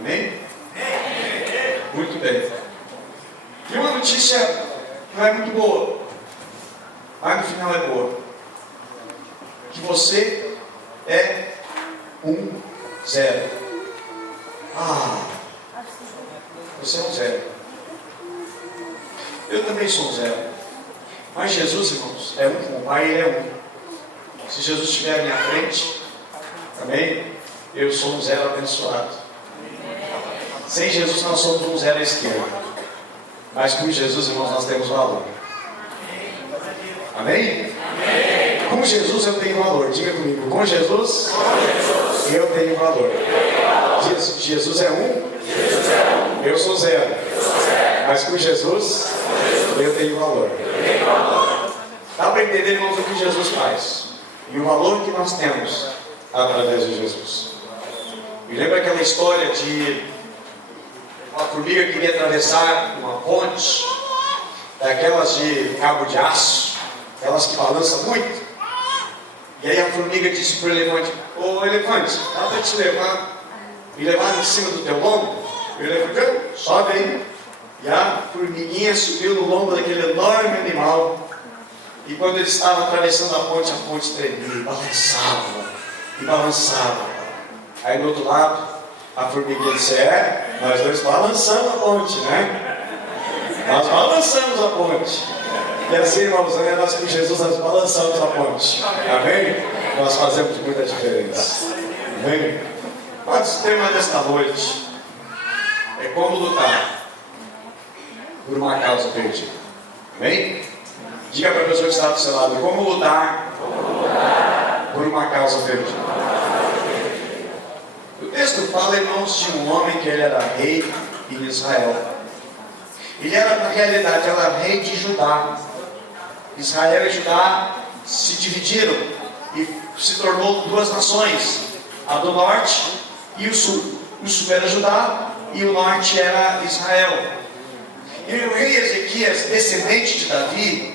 Amém? Muito bem. E uma notícia não é muito boa, mas no final é boa. Que você é um zero. Você é um zero. Eu também sou um zero. Mas Jesus, irmãos, é um com o Pai, Ele é um. Se Jesus estiver à minha frente, também, eu sou um zero abençoado. Sem Jesus nós somos um zero à esquerda. Mas com Jesus, irmãos, nós temos valor. Amém? Com Jesus eu tenho valor. Diga comigo, com Jesus eu tenho valor. Jesus é um, eu sou zero. Mas com Jesus eu tenho valor. Dá para entender, irmãos, o que Jesus faz e o valor que nós temos através de Jesus. Me lembra aquela história de uma formiga que queria atravessar uma ponte, daquelas de cabo de aço, aquelas que balançam muito. E aí a formiga disse para o elefante: ô elefante, dá para te levar, me levar em cima do teu lombo? E o elefante: sobe aí. E a formiguinha subiu no lombo daquele enorme animal. E quando ele estava atravessando a ponte tremia, balançava e balançava. Aí do outro lado, a formiguinha disse: nós dois balançamos a ponte, né? Nós balançamos a ponte. E assim, irmãos, nós com Jesus nós balançamos a ponte. Amém? Nós fazemos muita diferença. Amém? Mas o tema desta noite é como lutar por uma causa perdida. Amém? Diga para a pessoa que está do seu lado: como lutar por uma causa perdida. O texto fala, irmãos, de um homem que ele era rei em Israel. Ele era, na realidade, era rei de Judá. Israel e Judá se dividiram e se tornou duas nações, a do norte e o sul. O sul era Judá e o norte era Israel. E o rei Ezequias, descendente de Davi,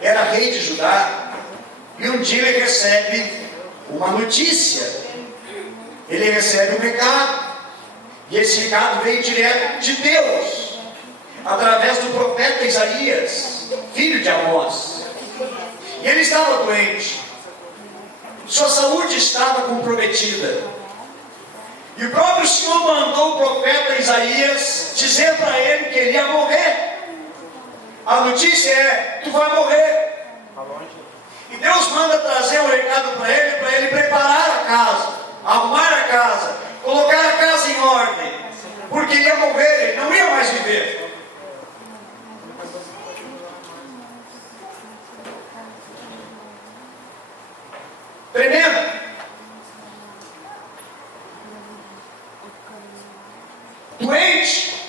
era rei de Judá, e um dia ele recebe uma notícia. Ele recebe um recado, e esse recado veio direto de Deus, através do profeta Isaías, filho de Amós. E ele estava doente, sua saúde estava comprometida, e o próprio Senhor mandou o profeta Isaías dizer para ele que ele ia morrer. A notícia é: tu vai morrer. E Deus manda trazer um recado para ele preparar a casa, arrumar a casa, colocar a casa em ordem, porque ele ia morrer, ele não ia mais viver. Tremendo. Doente,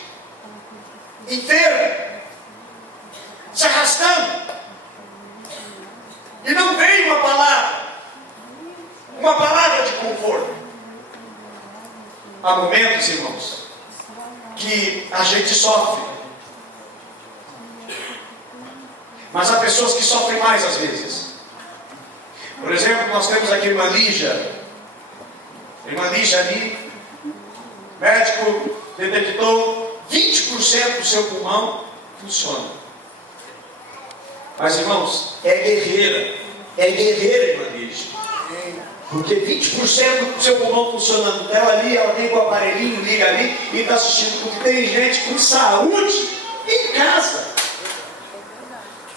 enfermo, se arrastando, e não veio uma palavra de conforto. Há momentos, irmãos, que a gente sofre, mas há pessoas que sofrem mais às vezes. Por exemplo, nós temos aqui a irmã Lígia ali, médico detectou 20% do seu pulmão funciona. Mas, irmãos, é guerreira, irmã Lígia. Porque 20% do seu pulmão funcionando dela ali, ela vem com o aparelhinho, liga ali e está assistindo. Porque tem gente com saúde em casa.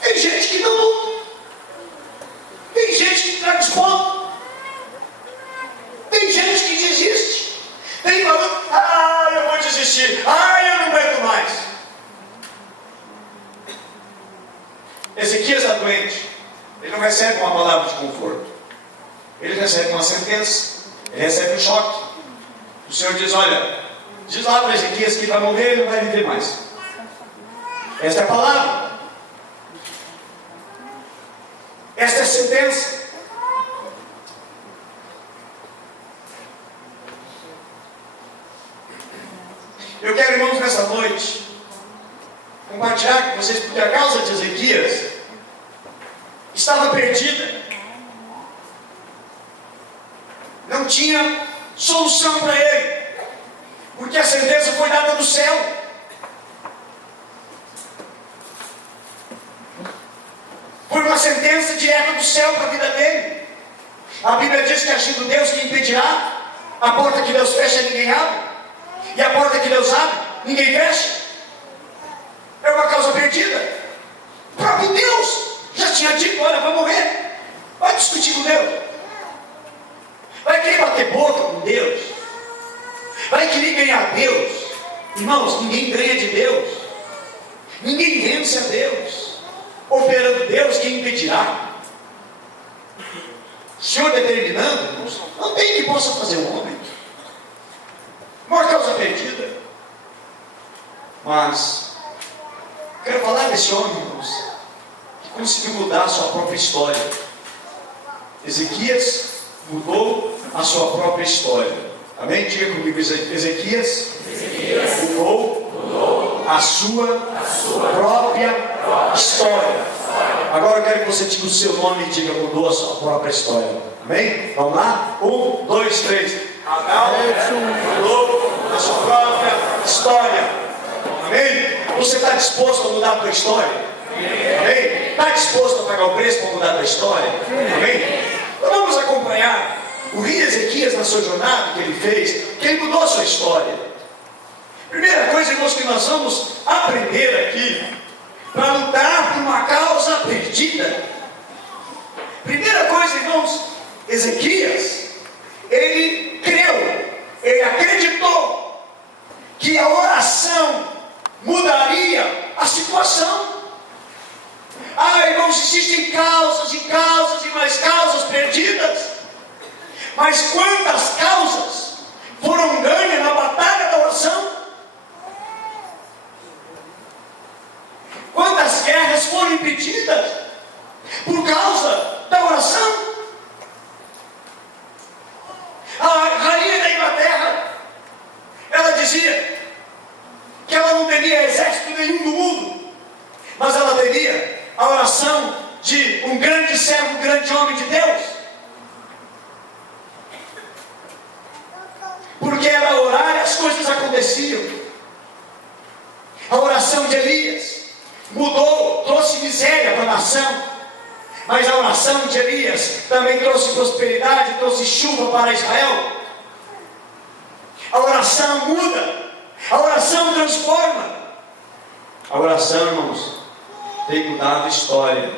Tem gente que não luta. Tem gente que traga os pontos. Tem gente que desiste. Tem falando: eu vou desistir. Eu não aguento mais. Ezequias está doente. Ele não recebe uma palavra de conforto. Ele recebe uma sentença. Ele recebe um choque. O Senhor diz: olha, diz lá para Ezequias que vai morrer e não vai viver mais. Esta é a palavra. Esta é a sentença. Eu quero, irmãos, nessa noite compartilhar com vocês, porque a causa de Ezequias estava perdida. Não tinha solução para ele. porque a sentença foi dada do céu. Foi uma sentença direta do céu para a vida dele. A Bíblia diz que agindo Deus, quem impedirá? A porta que Deus fecha, ninguém abre. E a porta que Deus abre, ninguém fecha. É uma causa perdida. O próprio Deus já tinha dito: olha, vai morrer. Vai discutir com Deus. Vai querer bater boca com Deus. Vai querer ganhar Deus. Irmãos, ninguém ganha de Deus. Ninguém vence a Deus. Operando Deus, quem impedirá? O Senhor determinando, irmãos, não tem que possa fazer o homem. Uma causa perdida. Mas quero falar desse homem, irmãos, que conseguiu mudar a sua própria história. Ezequias mudou a sua própria história. Amém? Diga comigo: Ezequias mudou a sua própria história. Agora eu quero que você diga o seu nome e diga: mudou a sua própria história. Amém? Vamos lá? 1, 2, 3. Adalto mudou a sua própria história. Amém? Você está disposto a mudar a tua história? Amém? Está disposto a pagar o preço para mudar a tua história? Amém? Então vamos acompanhar o rei Ezequias na sua jornada que ele fez, que ele mudou a sua história. Primeira coisa, irmãos, que nós vamos aprender aqui, para lutar por uma causa perdida. Primeira coisa, irmãos, Ezequias, ele creu, ele acreditou que a oração mudaria a situação. Irmãos, existem causas e causas e mais causas perdidas. Mas quantas causas foram ganhas na batalha da oração? Quantas guerras foram impedidas por causa da oração? A rainha da Inglaterra, ela dizia que ela não teria exército nenhum no mundo, mas ela teria a oração de um grande servo, um grande homem de Deus. Porque era orar e as coisas aconteciam. A oração de Elias mudou, trouxe miséria para a nação. Mas a oração de Elias também trouxe prosperidade, trouxe chuva para Israel. A oração muda, a oração transforma. A oração, irmãos, tem mudado a história,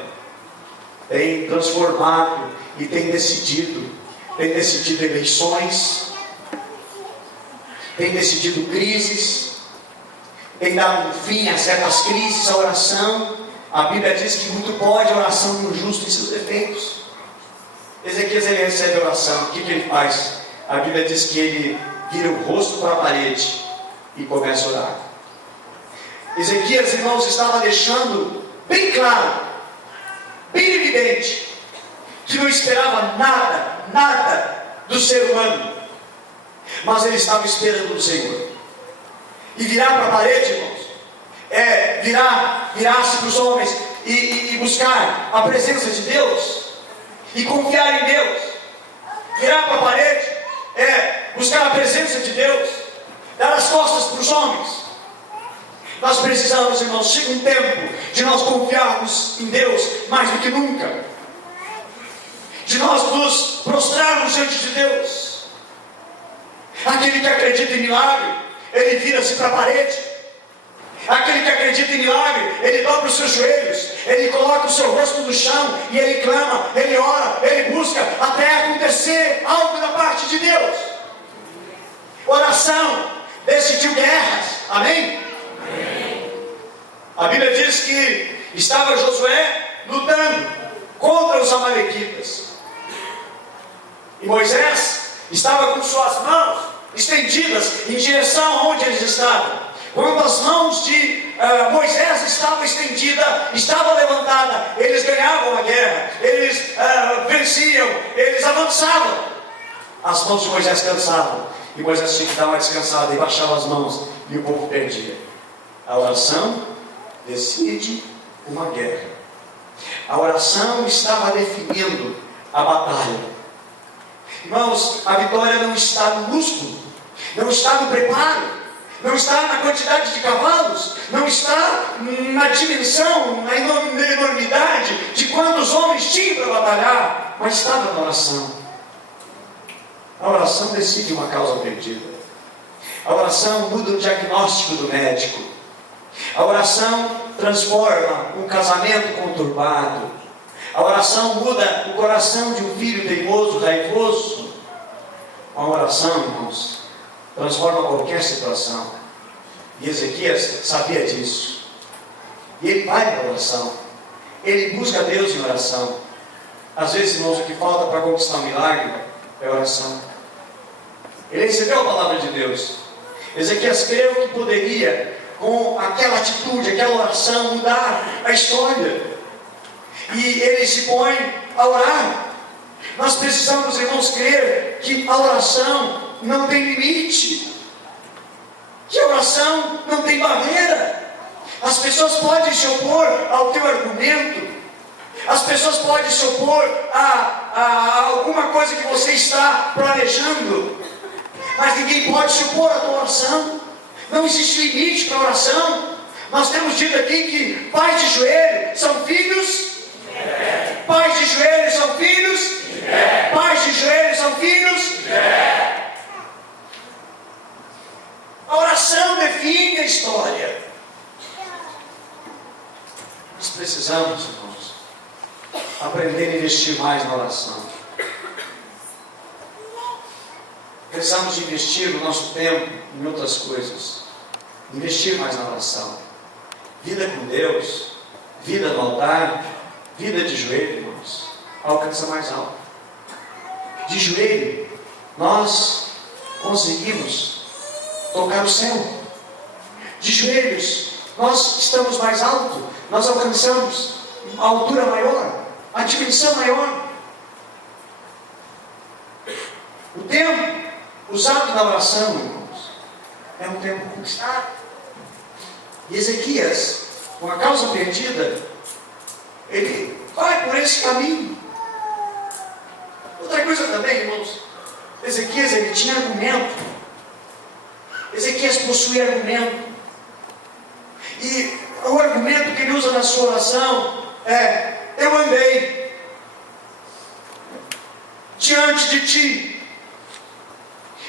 tem transformado e tem decidido eleições, tem decidido crises, tem dado um fim a certas crises. A oração, a Bíblia diz que muito pode a oração do justo e seus defeitos. Ezequias, ele recebe a oração, o que ele faz? A Bíblia diz que ele vira o rosto para a parede e começa a orar. Ezequias, irmãos, estava deixando bem claro, bem evidente, que não esperava nada do ser humano, mas ele estava esperando o Senhor. E virar para a parede, irmãos, virar-se para os homens e buscar a presença de Deus e confiar em Deus. Virar para a parede buscar a presença de Deus, dar as costas para os homens. Nós precisamos, irmãos, chega um tempo de nós confiarmos em Deus mais do que nunca, de nós nos prostrarmos diante de Deus. Aquele que acredita em milagre, ele vira-se para a parede. Aquele que acredita em milagre, ele dobra os seus joelhos, ele coloca o seu rosto no chão e ele clama, ele ora, ele busca até acontecer algo da parte de Deus. Oração decidiu guerras. Amém? A Bíblia diz que estava Josué lutando contra os amalequitas, e Moisés estava com suas mãos estendidas em direção aonde eles estavam. Quando as mãos de Moisés estavam estendidas, estava levantada, eles ganhavam a guerra, eles venciam, eles avançavam. As mãos de Moisés cansavam, e Moisés tinha que dar uma descansada e baixava as mãos, e o povo perdia. A oração decide uma guerra. A oração estava definindo a batalha. Irmãos, a vitória não está no músculo, não está no preparo, não está na quantidade de cavalos, não está na dimensão, na enormidade de quantos homens tinham para batalhar, mas estava na oração. A oração decide uma causa perdida. A oração muda o diagnóstico do médico. A oração transforma um casamento conturbado. A oração muda o coração de um filho teimoso, raivoso. A oração, irmãos, transforma qualquer situação. E Ezequias sabia disso. E ele vai para a oração. Ele busca Deus em oração. Às vezes, irmãos, o que falta para conquistar um milagre é oração. Ele recebeu a palavra de Deus. Ezequias creu que poderia, com aquela atitude, aquela oração, mudar a história. E ele se põe a orar. Nós precisamos, irmãos, crer que a oração não tem limite, que a oração não tem barreira. As pessoas podem se opor ao teu argumento, as pessoas podem se opor a alguma coisa que você está planejando, mas ninguém pode se opor à tua oração. Não existe limite para a oração. Nós temos dito aqui que pais de joelho são filhos, pais de joelho são filhos, pais de joelho são filhos. A oração define a história. Nós precisamos, irmãos, aprender a investir mais na oração. Precisamos investir o nosso tempo em outras coisas. Investir mais na oração. Vida com Deus, vida no altar, vida de joelho, irmãos, alcança mais alto. De joelho, nós conseguimos tocar o céu. De joelhos, nós estamos mais alto, nós alcançamos a altura maior, a dimensão maior. O tempo usado na oração, irmãos, é um tempo conquistado. E Ezequias, com a causa perdida, ele vai por esse caminho. Outra coisa também, irmãos, Ezequias, ele tinha argumento. Ezequias possuía argumento. E o argumento que ele usa na sua oração é: eu andei diante de ti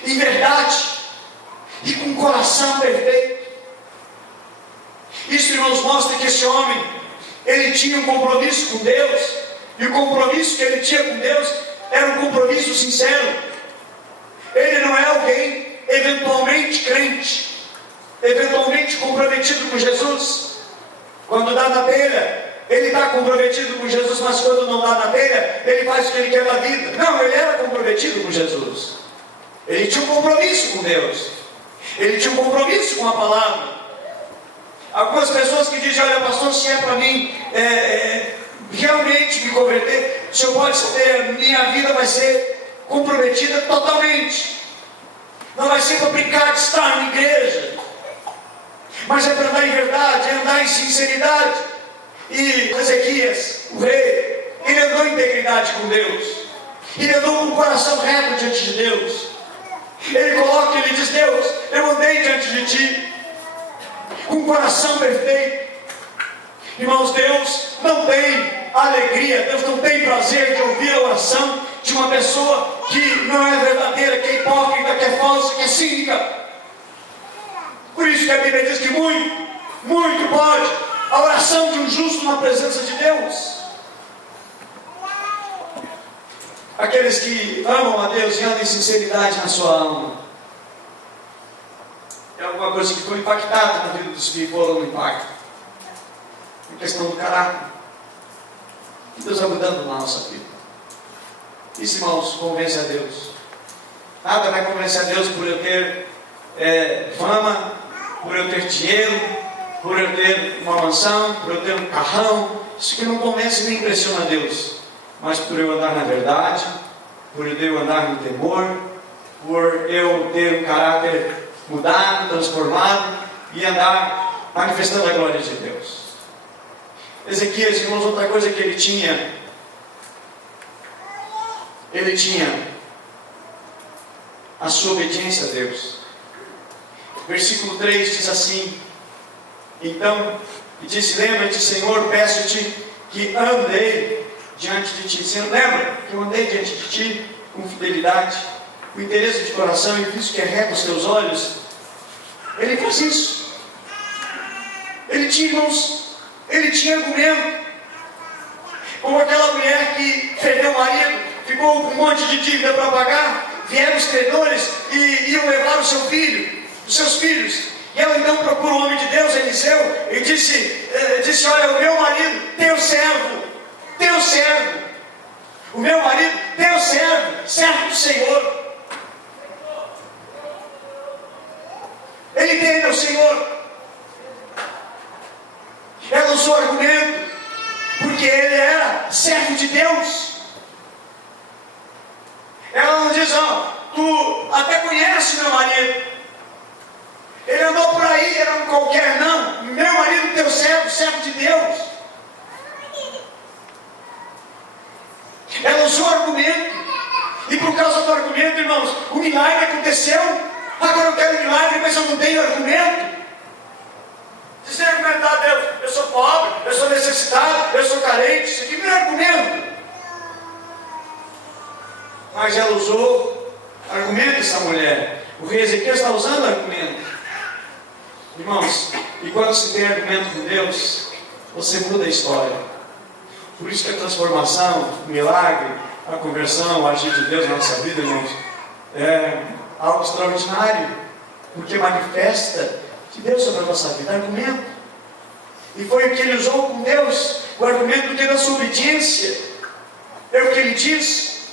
em verdade e com coração perfeito. Isso, irmãos, mostra que esse homem, ele tinha um compromisso com Deus, e o compromisso que ele tinha com Deus era um compromisso sincero. Ele não é alguém eventualmente crente, eventualmente comprometido com Jesus. Quando dá na telha, ele está comprometido com Jesus, mas quando não dá na telha, ele faz o que ele quer da vida. Não, ele era comprometido com Jesus. Ele tinha um compromisso com Deus. Ele tinha um compromisso com a palavra. Algumas pessoas que dizem: olha, pastor, se é para mim realmente me converter, o senhor pode saber, minha vida vai ser comprometida totalmente. Não vai ser para brincar de estar na igreja, mas é para andar em verdade, é andar em sinceridade. E Ezequias, o rei, ele andou em integridade com Deus. Ele andou com o coração reto diante de Deus. Ele coloca, ele diz: Deus, eu andei diante de ti com o coração perfeito. Irmãos, Deus não tem alegria, Deus não tem prazer de ouvir a oração de uma pessoa que não é verdadeira, que é hipócrita, que é falsa, que é cínica. Por isso que a Bíblia diz que muito pode a oração de um justo na presença de Deus. Aqueles que amam a Deus e andam em sinceridade na sua alma. É alguma coisa que foi impactada na vida dos que foram no impacto. A questão do caráter. Que Deus vai mudando na nossa vida. Isso, irmãos, convence a Deus. Nada vai convencer a Deus por eu ter fama, por eu ter dinheiro, por eu ter uma mansão, por eu ter um carrão. Isso que não convence nem impressiona a Deus. Mas por eu andar na verdade, por eu andar no temor, por eu ter um caráter mudado, transformado e andar manifestando a glória de Deus. Ezequias, irmãos, outra coisa que ele tinha a sua obediência a Deus. Versículo 3 diz assim: então, e disse: lembra-te, Senhor, peço-te que andei diante de ti. Você não lembra que eu andei diante de ti com fidelidade, com interesse de coração, e fiz o que é reto aos teus olhos? Ele fez isso. Ele tinha, irmãos, ele tinha argumento. Como aquela mulher que perdeu o marido, ficou com um monte de dívida para pagar, vieram os credores e iam levar o seu filho, os seus filhos. E ela então procura o homem de Deus, Eliseu, e disse: olha, o meu marido, teu servo, o meu marido, teu servo do Senhor, ele teme ao Senhor. Ela usou argumento, porque ele era servo de Deus. Ela não diz: tu até conhece meu marido, ele andou por aí, era um qualquer. Não, meu marido, teu servo de Deus. Ela usou argumento, e por causa do argumento, irmãos, o milagre aconteceu. Agora eu quero milagre, mas eu não tenho argumento. Você tem que argumentar a Deus: eu sou pobre, eu sou necessitado, eu sou carente. Isso aqui não é argumento. Mas ela usou argumento, essa mulher. O rei Ezequias está usando argumento. Irmãos, e quando se tem argumento com Deus, você muda a história. Por isso que a transformação, o milagre, a conversão, o agir de Deus na nossa vida, irmãos, é algo extraordinário, porque manifesta que Deus sobre a nossa vida, argumento. E foi o que ele usou com Deus, o argumento que da sua obediência. É o que ele diz: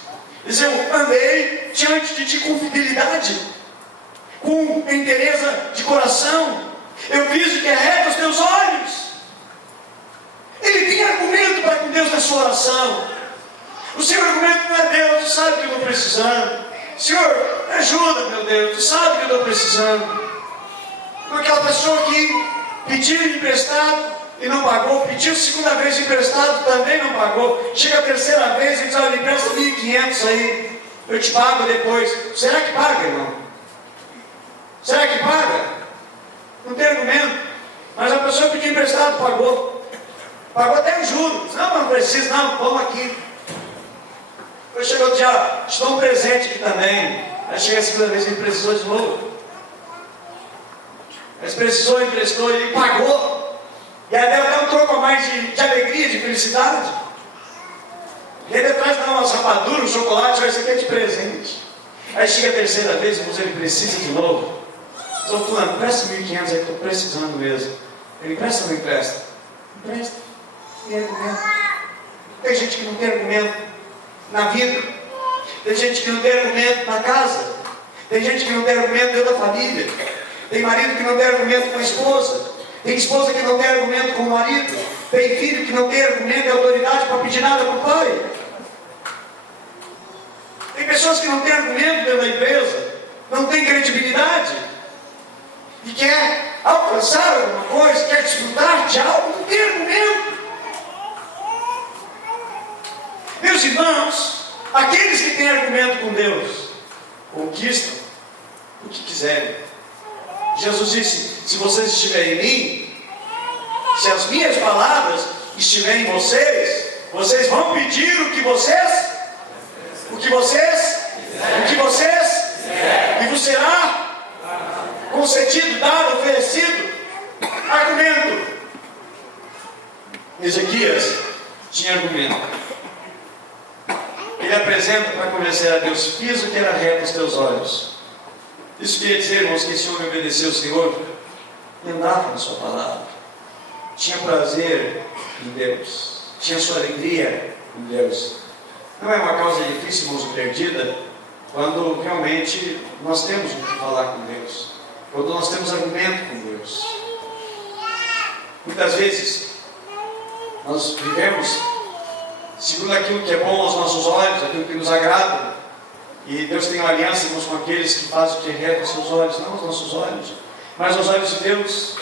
eu andei diante de ti com fidelidade, com inteireza de coração, eu fiz o que é reto aos teus olhos. Ele tem argumento para com Deus na sua oração. O seu argumento não é: Deus, tu sabe que eu estou precisando. Senhor, me ajuda, meu Deus, tu sabe que eu estou precisando. Com aquela pessoa que pediu emprestado e não pagou, pediu segunda vez emprestado, também não pagou. Chega a terceira vez e diz: olha, empresta 1.500 aí, eu te pago depois. Será que paga, irmão? Será que paga? Não tem argumento. Mas a pessoa pediu emprestado, pagou até os juros. Não precisa, não, vamos aqui. Depois chegou o dia: te dou um presente aqui também. Aí chega a segunda vez, ele precisou de novo. Mas precisou, emprestou, ele pagou. E aí deu até um troco a mais de alegria, de felicidade. E aí depois dá umas rapaduras, um chocolate, vai ser de presente. Aí chega a terceira vez, irmãos, ele precisa de novo. Estou falando: presta 1.500 aí, que estou precisando mesmo. Ele empresta ou não empresta? Empresta. Tem argumento. Tem gente que não tem argumento na vida. Tem gente que não tem argumento na casa. Tem gente que não tem argumento dentro da família. Tem marido que não tem argumento com a esposa. Tem esposa que não tem argumento com o marido. Tem filho que não tem argumento e autoridade para pedir nada para o pai. Tem pessoas que não têm argumento dentro da empresa, não tem credibilidade, e quer alcançar alguma coisa, quer desfrutar de algo, não tem argumento. Meus irmãos, aqueles que têm argumento com Deus, conquistam o que quiserem. Jesus disse: se vocês estiverem em mim, se as minhas palavras estiverem em vocês, vocês vão pedir o que vocês, e vos será concedido, dado, oferecido. Argumento. Ezequias tinha argumento. Ele apresenta para convencer a Deus: fiz o que era reto aos teus olhos. Isso queria dizer, irmãos, que esse homem obedeceu ao Senhor e andava na sua palavra. Tinha prazer em Deus, tinha sua alegria em Deus. Não é uma causa difícil, irmãos, perdida, quando realmente nós temos o que falar com Deus, quando nós temos argumento com Deus. Muitas vezes nós vivemos segundo aquilo que é bom aos nossos olhos, aquilo que nos agrada, e Deus tem uma aliança, irmãos, com aqueles que fazem o que é reto aos seus olhos, não aos nossos olhos, mas aos olhos de Deus.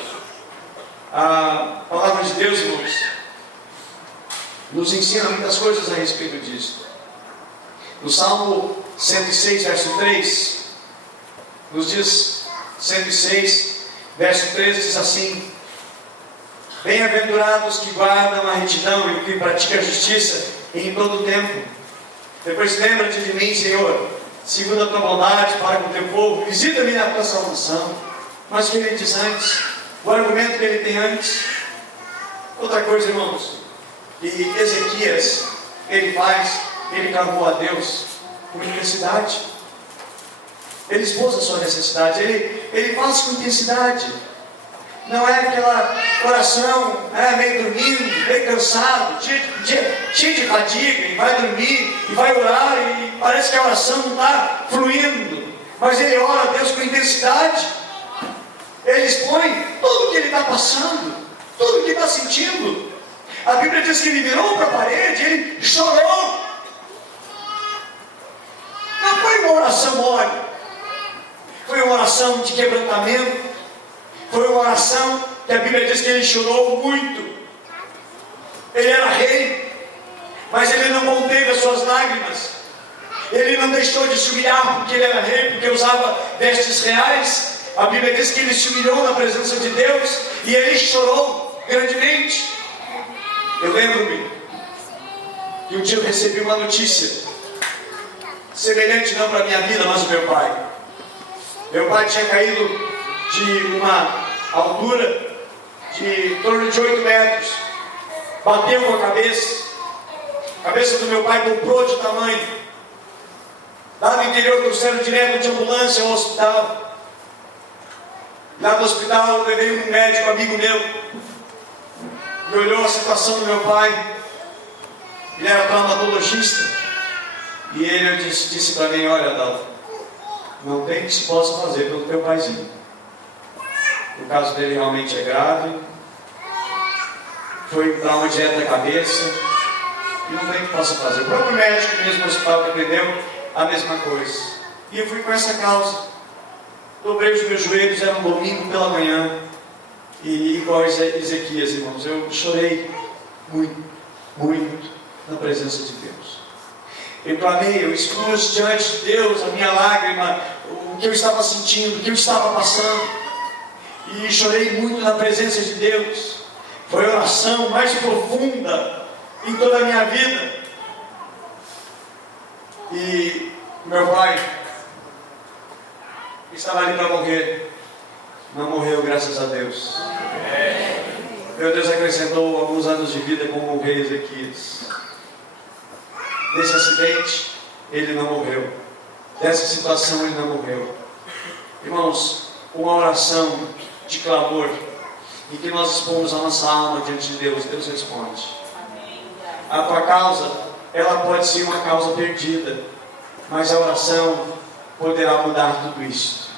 A palavra de Deus, irmãos, nos ensina muitas coisas a respeito disso. No Salmo 106, verso 3, nos diz: 106, verso 13 diz assim: bem-aventurados que guardam a retidão e que praticam a justiça em todo o tempo. Depois lembra-te de mim, Senhor, segundo a tua bondade para com o teu povo, visita-me na tua salvação. Mas o que ele diz antes, o argumento que ele tem antes. Outra coisa, irmãos, e Ezequias, ele clamou a Deus com intensidade. Ele expôs a sua necessidade, ele faz com intensidade. Não é aquela oração meio dormindo, meio cansado, cheio de fadiga, e vai dormir, e vai orar, e parece que a oração não está fluindo. Mas ele ora a Deus com intensidade. Ele expõe tudo o que ele está passando, tudo o que está sentindo. A Bíblia diz que ele virou para a parede, ele chorou. Não foi uma oração mole, foi uma oração de quebrantamento, foi uma oração que a Bíblia diz que ele chorou muito. Ele era rei, mas ele não conteve as suas lágrimas. Ele não deixou de se humilhar porque ele era rei, porque usava vestes reais. A Bíblia diz que ele se humilhou na presença de Deus e ele chorou grandemente. Eu lembro-me que um dia eu recebi uma notícia semelhante não para a minha vida, mas o meu pai. Meu pai tinha caído de uma altura de em torno de 8 metros, bateu com a cabeça do meu pai dobrou de tamanho. Lá no interior trouxeram direto de ambulância ao hospital. Lá no hospital eu levei um médico amigo meu, que olhou a situação do meu pai. Ele era traumatologista, e ele disse para mim: olha, Adalto, não tem que se possa fazer pelo teu paizinho. O caso dele realmente é grave, foi para uma dieta da cabeça, e não tem que possa fazer. O próprio médico mesmo no hospital que atendeu, a mesma coisa. E eu fui com essa causa. Dobrei os meus joelhos, era um domingo pela manhã, e igual Ezequias, irmãos, eu chorei muito, muito na presença de Deus. Eu clamei, eu expus diante de Deus a minha lágrima, o que eu estava sentindo, o que eu estava passando, e chorei muito na presença de Deus. Foi a oração mais profunda em toda a minha vida. E meu pai estava ali para morrer, não morreu, graças a Deus. Meu Deus acrescentou alguns anos de vida como o rei Ezequias. Nesse acidente, ele não morreu. Dessa situação, ele não morreu. Irmãos, uma oração de clamor, em que nós expomos a nossa alma diante de Deus, Deus responde. A tua causa, ela pode ser uma causa perdida, mas a oração poderá mudar tudo isso.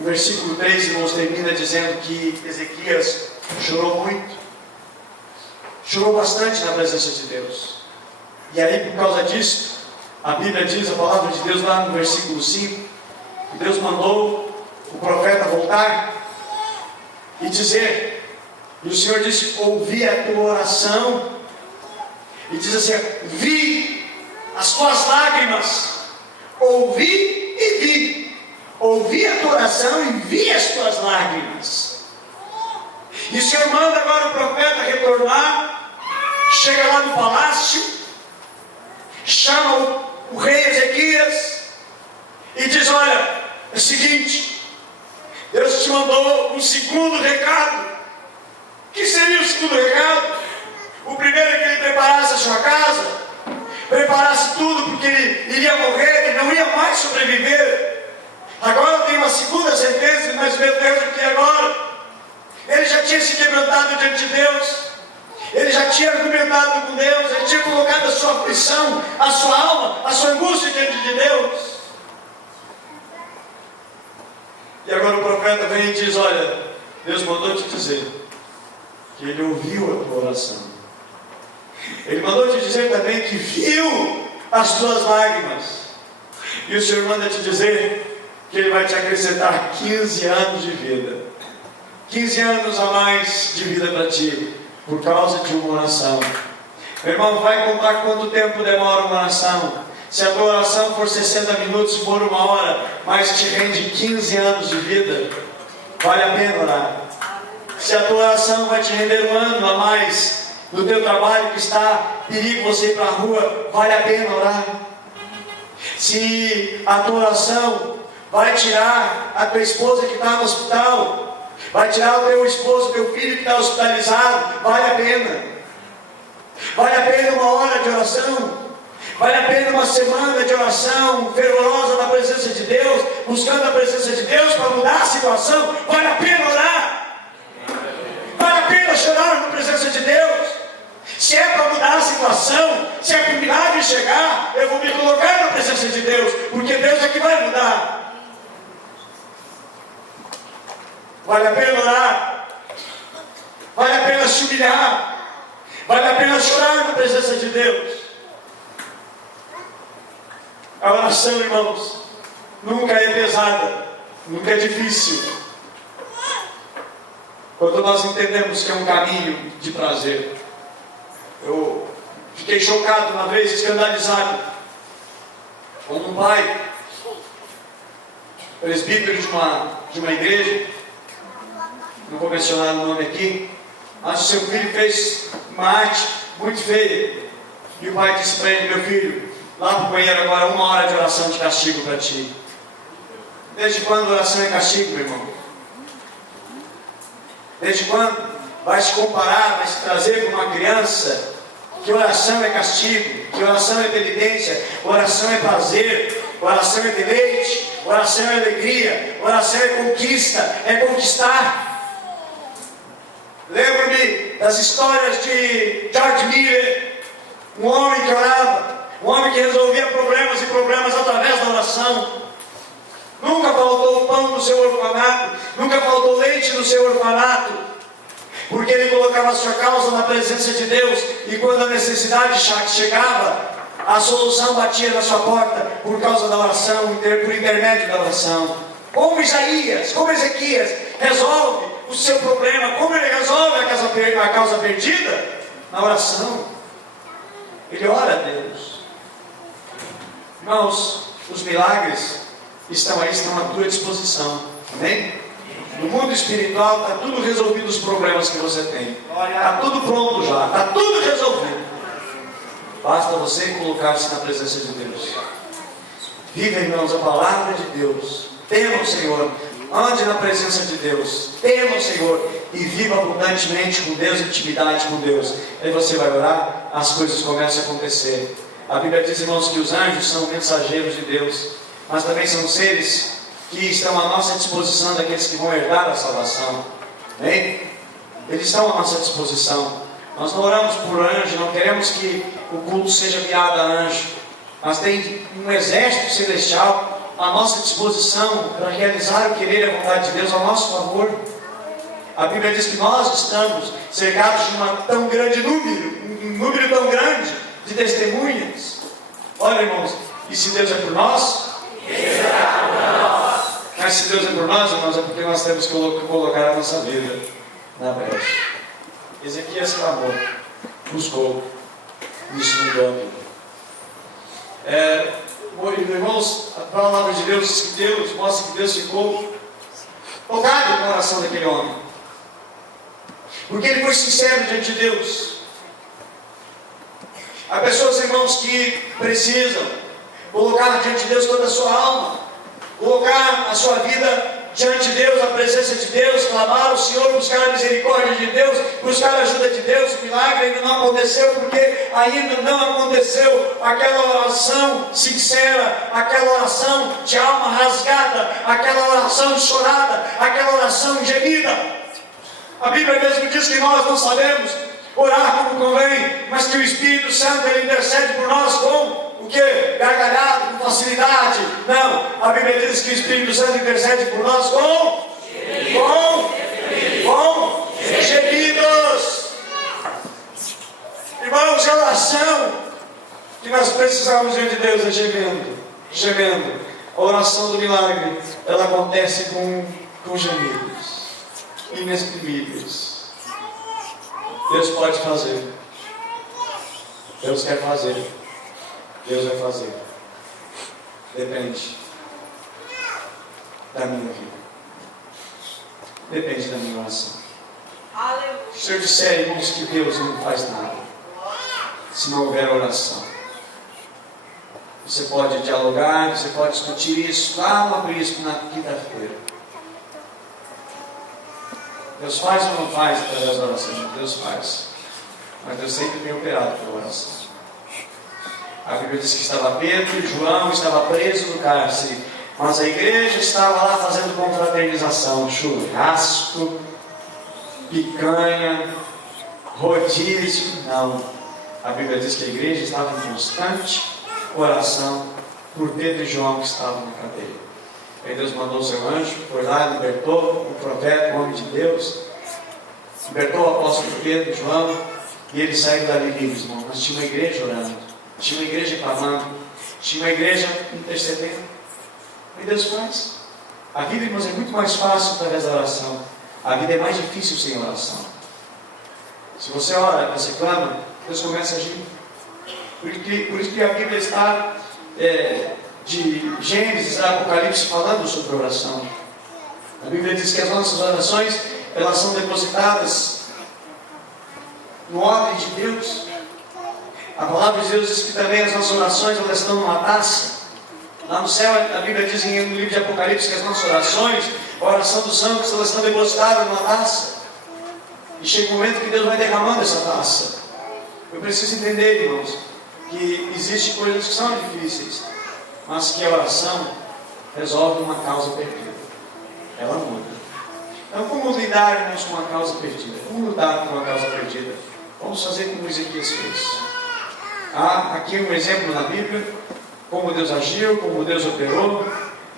O versículo 3, irmãos, termina dizendo que Ezequias chorou muito, chorou bastante na presença de Deus. E aí, por causa disso, a Bíblia diz, a palavra de Deus lá no versículo 5, que Deus mandou o profeta voltar e dizer, e o Senhor disse: ouvi a tua oração, e diz assim: vi as tuas lágrimas, ouvi e vi. Ouvi a tua oração e vi as tuas lágrimas. E o Senhor manda agora o profeta retornar, chega lá no palácio, chama o rei Ezequias e diz: olha, é o seguinte, Deus te mandou um segundo recado. O que seria o segundo recado? O primeiro é que ele preparasse a sua casa, preparasse tudo, porque ele iria morrer, ele não ia mais sobreviver. Agora tem uma segunda sentença, mas meu Deus, o que agora? Ele já tinha se quebrantado diante de Deus, ele já tinha argumentado com Deus, ele tinha colocado a sua aflição, a sua alma, a sua angústia diante de Deus. E agora o profeta vem e diz: olha, Deus mandou te dizer que ele ouviu a tua oração. Ele mandou te dizer também que viu as tuas lágrimas. E o Senhor manda te dizer que ele vai te acrescentar 15 anos de vida. 15 anos a mais de vida para ti, por causa de uma oração. Meu irmão, vai contar quanto tempo demora uma oração. Se a tua oração for 60 minutos, for 1 hora, mas te rende 15 anos de vida, vale a pena orar. Se a tua oração vai te render 1 ano a mais no teu trabalho que está perigo você ir para a rua, vale a pena orar. Se a tua oração vai tirar a tua esposa que está no hospital, vai tirar o teu esposo, teu filho que está hospitalizado, vale a pena. Vale a pena 1 hora de oração. Vale a pena 1 semana de oração fervorosa na presença de Deus, buscando a presença de Deus para mudar a situação. Vale a pena orar. Vale a pena chorar na presença de Deus. Se é para mudar a situação, se é para o milagre chegar, eu vou me colocar na presença de Deus, porque Deus é que vai mudar. Vale a pena orar. Vale a pena se humilhar. Vale a pena chorar na presença de Deus. A oração, irmãos, nunca é pesada, nunca é difícil, quando nós entendemos que é um caminho de prazer. Eu fiquei chocado uma vez, escandalizado, quando um pai, presbítero de uma igreja, não vou mencionar o nome aqui, mas o seu filho fez uma arte muito feia, e o pai disse para ele: meu filho, lá para o banheiro agora, 1 hora de oração de castigo para ti. Desde quando oração é castigo, meu irmão? Desde quando vai se comparar, vai se trazer para uma criança que oração é castigo, que oração é penitência, oração é prazer, oração é deleite, oração é alegria, oração é conquista, é conquistar. Lembro-me das histórias de George Miller, um homem que orava, um homem que resolvia problemas e problemas através da oração. Nunca faltou pão no seu orfanato, nunca faltou leite no seu orfanato, porque ele colocava a sua causa na presença de Deus, e quando a necessidade chegava, a solução batia na sua porta por causa da oração, por intermédio da oração. Como Isaías, como Ezequias resolve o seu problema, como ele resolve a causa perdida? Na oração. Ele ora a Deus. Irmãos, os milagres estão aí, estão à tua disposição. Amém? No mundo espiritual está tudo resolvido, os problemas que você tem. Está tudo pronto já, está tudo resolvido. Basta você colocar-se na presença de Deus. Viva, irmãos, a palavra de Deus. Tema o Senhor. Ande na presença de Deus. Tema o Senhor. E viva abundantemente com Deus, intimidade com Deus. Aí você vai orar, as coisas começam a acontecer. A Bíblia diz, irmãos, que os anjos são mensageiros de Deus, mas também são seres que estão à nossa disposição, daqueles que vão herdar a salvação. Amém? Eles estão à nossa disposição. Nós não oramos por anjo, não queremos que o culto seja guiado a anjo, mas tem um exército celestial à nossa disposição para realizar o querer e a vontade de Deus ao nosso favor. A Bíblia diz que nós estamos cercados de um número tão grande de testemunhas. Olha, irmãos, e se Deus é por nós? Mas se Deus é por nós, irmãos, é porque nós temos que colocar a nossa vida na brecha. Ezequias clamou, buscou, isso mudou a vida. Irmãos, a palavra de Deus diz que Deus mostra que Deus ficou tocado com a oração daquele homem, porque ele foi sincero diante de Deus. Há pessoas, irmãos, que precisam colocar diante de Deus toda a sua alma, colocar a sua vida diante de Deus, a presença de Deus, clamar ao Senhor, buscar a misericórdia de Deus, buscar a ajuda de Deus. O milagre ainda não aconteceu, porque ainda não aconteceu aquela oração sincera, aquela oração de alma rasgada, aquela oração chorada, aquela oração gemida. A Bíblia mesmo diz que nós não sabemos orar como convém, mas que o Espírito Santo ele intercede por nós com o que? Gargalhado, com facilidade. Não, a Bíblia diz que o Espírito Santo intercede por nós com gemidos. Irmãos, a oração que nós precisamos diante de Deus é gemendo. A oração do milagre, ela acontece com gemidos inexprimíveis. Deus pode fazer. Deus quer fazer. Deus vai fazer. Depende da minha vida. Depende da minha oração. Se eu disser, irmãos, que Deus não faz nada se não houver oração, você pode dialogar, você pode discutir isso lá no aprisco na quinta-feira. Deus faz ou não faz através da oração? Deus faz. Mas Deus sempre tem operado pela oração. A Bíblia diz que estava Pedro e João, estava preso no cárcere, mas a igreja estava lá fazendo confraternização, churrasco, picanha, rodízio. Não. A Bíblia diz que a igreja estava em constante oração por Pedro e João que estavam na cadeia. Aí Deus mandou o seu anjo, foi lá, libertou o profeta, o homem de Deus, libertou o apóstolo Pedro e João, e eles saíram dali livres, irmão. Mas tinha uma igreja orando, tinha uma igreja clamando, tinha uma igreja intercedendo. E Deus faz. A vida, irmãos, é muito mais fácil através da oração. A vida é mais difícil sem oração. Se você ora, você clama, Deus começa a agir. Por isso que a Bíblia está de Gênesis a Apocalipse falando sobre oração. A Bíblia diz que as nossas orações, elas são depositadas no ordem de Deus. A palavra de Deus diz que também as nossas orações, elas estão numa taça. Lá no céu, a Bíblia diz no livro de Apocalipse que as nossas orações, a oração dos santos, elas estão depositadas numa taça. E chega um momento que Deus vai derramando essa taça. Eu preciso entender, irmãos, que existem coisas que são difíceis, mas que a oração resolve uma causa perdida. Ela muda. Então, como lidar, irmãos, com uma causa perdida? Como lutar com uma causa perdida? Vamos fazer como Ezequias fez. Há aqui um exemplo na Bíblia, como Deus agiu, como Deus operou,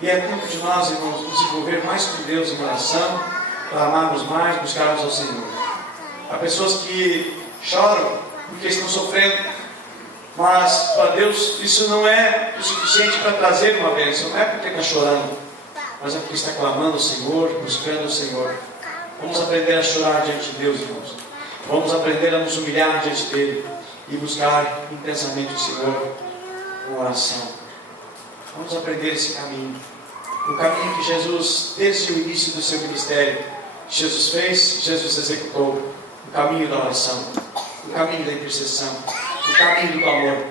e é tempo de nós, irmãos, nos envolver mais com Deus em oração, clamarmos mais, buscarmos ao Senhor. Há pessoas que choram porque estão sofrendo, mas para Deus isso não é o suficiente para trazer uma bênção. Não é porque está chorando, mas é porque está clamando ao Senhor, buscando o Senhor. Vamos aprender a chorar diante de Deus, irmãos. Vamos aprender a nos humilhar diante dEle e buscar intensamente o Senhor com oração. Vamos aprender esse caminho. O caminho que Jesus, desde o início do seu ministério, Jesus fez, Jesus executou. O caminho da oração, o caminho da intercessão, o caminho do amor.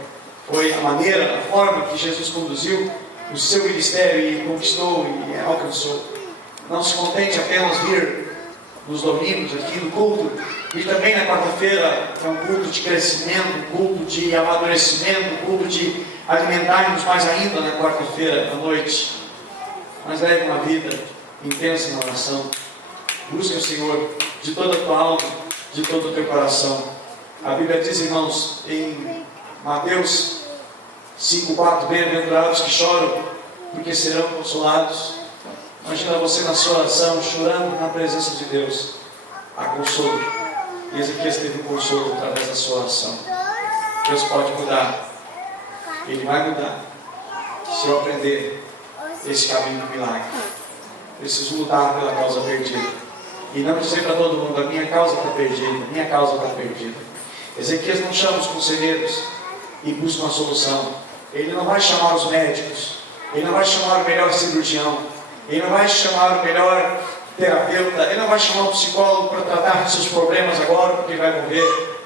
Foi a maneira, a forma que Jesus conduziu o seu ministério e conquistou e alcançou. Não se contente apenas vir nos domingos aqui no culto, e também na quarta-feira é um culto de crescimento, um culto de amadurecimento, um culto de alimentarmos mais ainda na quarta-feira à noite. Mas leve uma vida intensa na oração. Busque o Senhor de toda a tua alma, de todo o teu coração. A Bíblia diz, irmãos, em Mateus 5,4: bem-aventurados que choram, porque serão consolados. Imagina você na sua oração, chorando na presença de Deus. Há consolo. E Ezequias teve um consolo através da sua oração. Deus pode mudar. Ele vai mudar. Se eu aprender esse caminho do milagre, preciso lutar pela causa perdida. E não dizer para todo mundo: a minha causa está perdida, a minha causa está perdida. Ezequias não chama os conselheiros e busca uma solução. Ele não vai chamar os médicos, ele não vai chamar o melhor cirurgião, ele não vai chamar o melhor terapeuta, ele não vai chamar um psicólogo para tratar dos seus problemas agora, porque ele vai morrer.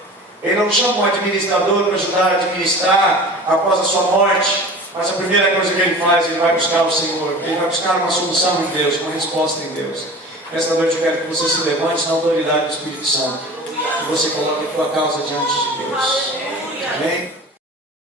Ele não chama um administrador para ajudar a administrar após a sua morte. Mas a primeira coisa que ele faz, ele vai buscar o Senhor. Ele vai buscar uma solução em Deus, uma resposta em Deus. Esta noite eu quero que você se levante na autoridade do Espírito Santo e você coloque a tua causa diante de Deus.